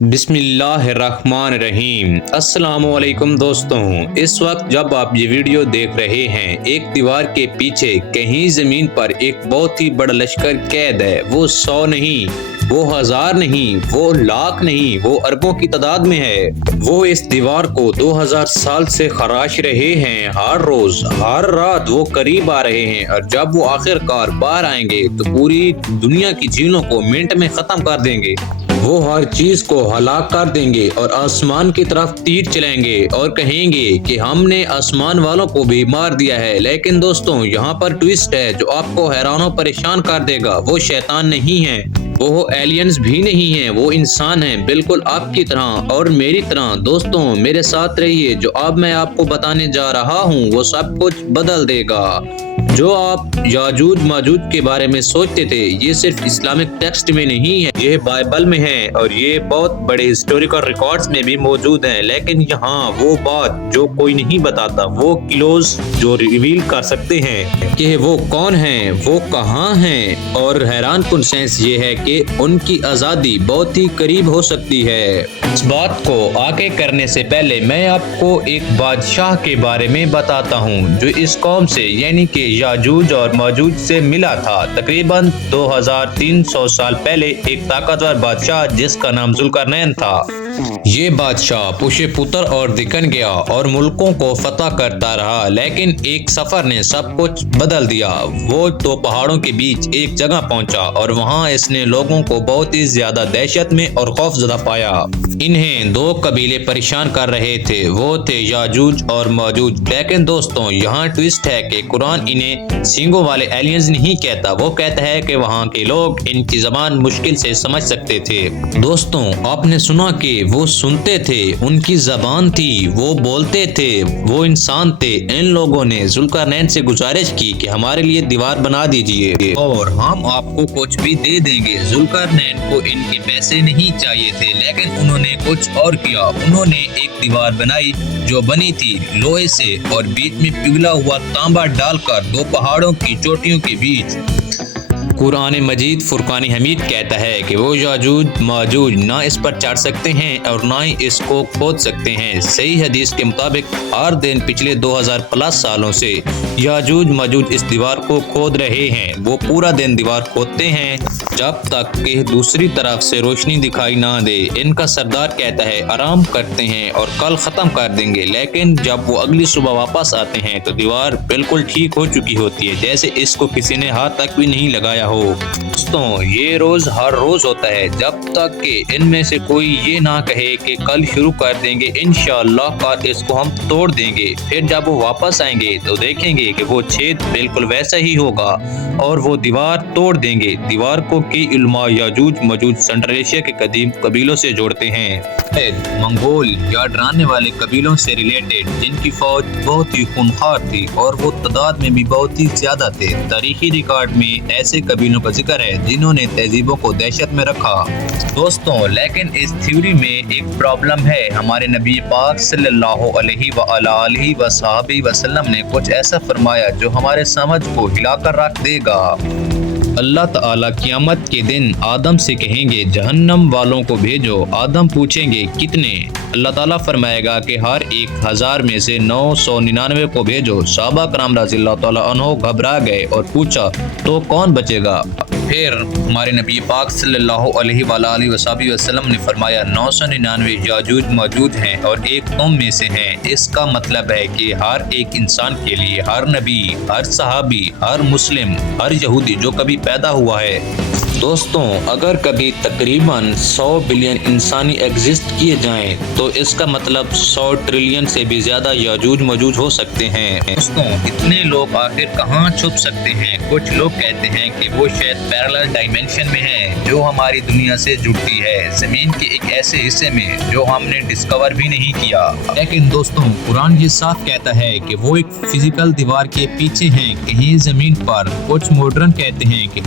بسم اللہ الرحمن الرحیم۔ السلام علیکم دوستوں، اس وقت جب آپ یہ ویڈیو دیکھ رہے ہیں، ایک دیوار کے پیچھے کہیں زمین پر ایک بہت ہی بڑا لشکر قید ہے۔ وہ 100 نہیں، وہ 1000 نہیں، وہ لاکھ نہیں، وہ اربوں کی تعداد میں ہے۔ وہ اس دیوار کو 2000 سال سے خراش رہے ہیں۔ ہر روز ہر رات وہ قریب آ رہے ہیں، اور جب وہ آخر کار باہر آئیں گے تو پوری دنیا کی جھیلوں کو منٹ میں ختم کر دیں گے۔ وہ ہر چیز کو ہلاک کر دیں گے اور آسمان کی طرف تیر چلائیں گے اور کہیں گے کہ ہم نے آسمان والوں کو بھی مار دیا ہے۔ لیکن دوستوں، یہاں پر ٹویسٹ ہے جو آپ کو حیران و پریشان کر دے گا۔ وہ شیطان نہیں ہے، وہ ایلینز بھی نہیں ہیں، وہ انسان ہیں، بالکل آپ کی طرح اور میری طرح۔ دوستوں، میرے ساتھ رہیے، جو اب میں آپ کو بتانے جا رہا ہوں وہ سب کچھ بدل دے گا۔ جو آپ یاجوج ماجوج کے بارے میں سوچتے تھے، یہ صرف اسلامک ٹیکسٹ میں نہیں ہے، یہ بائبل میں ہے، اور یہ بہت بڑے ہسٹوریکل ریکارڈز میں بھی موجود ہیں۔ لیکن یہاں وہ بات جو کوئی نہیں بتاتا، وہ کلوز جو ریویل کر سکتے ہیں کہ وہ کون ہیں، وہ کہاں ہیں، اور حیران کن سینس یہ ہے کہ ان کی آزادی بہت ہی قریب ہو سکتی ہے۔ اس بات کو آگے کرنے سے پہلے میں آپ کو ایک بادشاہ کے بارے میں بتاتا ہوں جو اس قوم سے یعنی کہ یاجوج اور ماجوج سے ملا تھا۔ تقریباً 2300 سال پہلے ایک طاقتور بادشاہ جس کا نام ذوالقرنین تھا۔ یہ بادشاہ پوشے پتر اور دکن گیا اور ملکوں کو فتح کرتا رہا، لیکن ایک سفر نے سب کچھ بدل دیا۔ وہ 2 پہاڑوں کے بیچ ایک جگہ پہنچا اور وہاں اس نے لوگوں کو بہت ہی زیادہ دہشت میں اور خوف زدہ پایا۔ انہیں 2 قبیلے پریشان کر رہے تھے، وہ تھے یاجوج اور ماجوج۔ لیکن دوستوں، یہاں ٹویسٹ ہے کہ قرآن انہیں سینگوں والے ایلینز نہیں کہتا، وہ کہتا ہے کہ وہاں کے لوگ ان کی زبان مشکل سے سمجھ سکتے تھے۔ دوستوں، آپ نے سنا کہ وہ سنتے تھے، ان کی زبان تھی، وہ بولتے تھے، وہ انسان تھے۔ ان لوگوں نے ذوالقرنین سے گزارش کی کہ ہمارے لیے دیوار بنا دیجئے اور ہم آپ کو کچھ بھی دے دیں گے۔ ذوالقرنین کو ان کے پیسے نہیں چاہیے تھے، لیکن انہوں نے کچھ اور کیا۔ انہوں نے ایک دیوار بنائی جو بنی تھی لوہے سے اور بیچ میں پگھلا ہوا تانبا ڈال کر 2 پہاڑوں کی چوٹیوں کے بیچ۔ قرآن مجید فرقان حمید کہتا ہے کہ وہ یاجوج ماجوج نہ اس پر چڑھ سکتے ہیں اور نہ ہی اس کو کھود سکتے ہیں۔ صحیح حدیث کے مطابق ہر دن پچھلے 2000 پلس سالوں سے یاجوج ماجوج اس دیوار کو کھود رہے ہیں۔ وہ پورا دن دیوار کھودتے ہیں جب تک کہ دوسری طرف سے روشنی دکھائی نہ دے۔ ان کا سردار کہتا ہے آرام کرتے ہیں اور کل ختم کر دیں گے، لیکن جب وہ اگلی صبح واپس آتے ہیں تو دیوار بالکل ٹھیک ہو چکی ہوتی ہے، جیسے اس کو کسی نے ہاتھ تک بھی نہیں لگایا ہو۔ دوستوں، یہ روز ہر روز ہوتا ہے جب تک کہ ان میں سے کوئی یہ نہ کہے کہ کل شروع کر دیں گے، انشاءاللہ کل اس کو ہم توڑ دیں گے۔ پھر جب وہ واپس آئیں گے تو دیکھیں گے کہ وہ چھید بالکل ویسا ہی ہوگا اور وہ دیوار توڑ دیں گے۔ دیوار کو کی علماء یاجوج ماجوج سنٹرل ایشیا کے قدیم قبیلوں سے جوڑتے ہیں، منگول یا ڈرانے والے قبیلوں سے ریلیٹڈ، جن کی فوج بہت ہی خونخوار تھی اور وہ تعداد میں بھی بہت ہی زیادہ تھے۔ تاریخی ریکارڈ میں ایسے قبیلوں کا ذکر ہے جنہوں نے تہذیبوں کو دہشت میں رکھا۔ دوستوں، لیکن اس تھیوری میں ایک پرابلم ہے۔ ہمارے نبی پاک صلی اللہ علیہ وآلہ وصحبہ وسلم نے کچھ ایسا فرمایا جو ہمارے سمجھ کو ہلا کر رکھ دے گا۔ اللہ تعالیٰ قیامت کے دن آدم سے کہیں گے جہنم والوں کو بھیجو۔ آدم پوچھیں گے کتنے؟ اللہ تعالیٰ فرمائے گا کہ ہر 1000 میں سے 999 کو بھیجو۔ صحابہ کرام رضی اللہ تعالیٰ عنہ گھبرا گئے اور پوچھا تو کون بچے گا؟ پھر ہمارے نبی پاک صلی اللہ علیہ وآلہ وصحبہ وسلم نے فرمایا 999 یاجوج ماجوج ہیں اور ایک تم میں سے ہیں۔ اس کا مطلب ہے کہ ہر ایک انسان کے لیے، ہر نبی، ہر صحابی، ہر مسلم، ہر یہودی جو کبھی پیدا ہوا ہے۔ دوستوں، اگر کبھی تقریباً 100 بلین انسانی ایگزسٹ کیے جائیں تو اس کا مطلب 100 ٹریلین سے بھی زیادہ یاجوج ماجوج ہو سکتے ہیں۔ دوستوں، اتنے لوگ آخر کہاں چھپ سکتے ہیں؟ کچھ لوگ کہتے ہیں کہ وہ شاید پیرالل ڈائمینشن میں ہے جو ہماری دنیا سے جڑتی ہے، زمین کے ایک ایسے حصے میں جو ہم نے ڈسکور بھی نہیں کیا۔ لیکن دوستوں، قرآن یہ صاف کہتا ہے کہ وہ ایک فزیکل دیوار کے پیچھے ہیں، کہیں زمین پر۔ کچھ ماڈرن کہتے ہیں کہ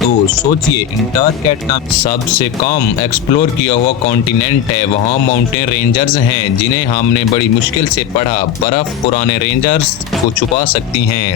تو سوچئے انٹارکٹیکا سب سے کم ایکسپلور کیا ہوا کانٹیننٹ ہے، وہاں ماؤنٹین رینجرز ہیں جنہیں ہم نے بڑی مشکل سے پڑھا، برف پرانے رینجرز کو چھپا سکتی ہیں۔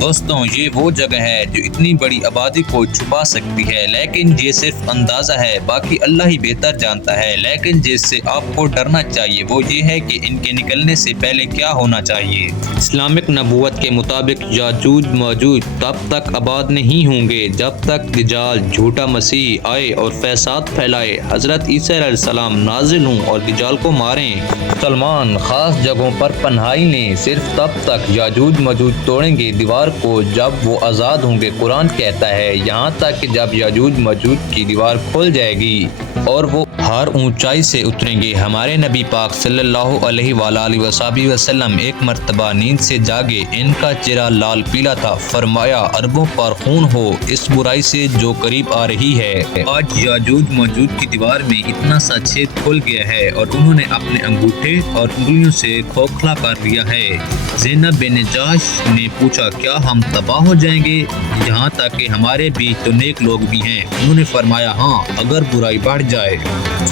دوستوں یہ وہ جگہ ہے جو اتنی بڑی آبادی کو چھپا سکتی ہے، لیکن یہ صرف اندازہ ہے، باقی اللہ ہی بہتر جانتا ہے۔ لیکن جس سے آپ کو ڈرنا چاہیے وہ یہ ہے کہ ان کے نکلنے سے پہلے کیا ہونا چاہیے۔ اسلامک نبوت کے مطابق یاجوج ماجوج تب تک آباد نہیں ہوں گے جب تک دجال جھوٹا مسیح آئے اور فساد پھیلائے، حضرت عیسیٰ علیہ السلام نازل ہوں اور دجال کو ماریں۔ مسلمان خاص جگہوں پر پناہی لیں، صرف تب تک یاجوج ماجوج توڑیں گے دیوار کو جب وہ آزاد ہوں گے۔ قرآن کہتا ہے یہاں تک کہ جب یاجوج ماجوج کی دیوار کھل جائے گی اور وہ ہر اونچائی سے اتریں گے۔ ہمارے نبی پاک صلی اللہ علیہ وآلہ وسلم ایک مرتبہ نیند سے جاگے، ان کا چہرہ لال پیلا تھا، فرمایا عربوں پر خون ہو اس برائی سے جو قریب آ رہی ہے۔ آج یاجوج ماجوج کی دیوار میں اتنا سا چھید کھل گیا ہے اور انہوں نے اپنے انگوٹھے اور انگلیوں سے کھوکھلا کر لیا ہے۔ زینب بن جاش نے پوچھا کیا ہم تباہ ہو جائیں گے؟ یہاں تک کہ ہمارے بیچ تو نیک لوگ بھی ہیں۔ انہوں نے فرمایا ہاں اگر برائی بڑھ جائے۔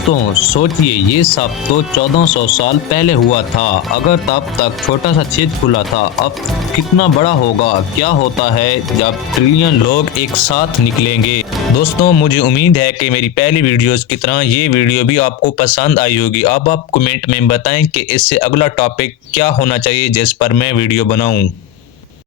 تو سوچئے یہ سب تو 1400 سال پہلے ہوا تھا، اگر تب تک چھوٹا سا چھید کھلا تھا اب کتنا بڑا ہوگا؟ کیا ہوتا ہے جب ٹریلین لوگ ایک ساتھ نکلیں گے؟ دوستوں مجھے امید ہے کہ میری پہلی ویڈیوز کی طرح یہ ویڈیو بھی آپ کو پسند آئی ہوگی۔ اب آپ کمنٹ میں بتائیں کہ اس سے اگلا ٹاپک کیا ہونا چاہیے جس پر میں ویڈیو بناؤں۔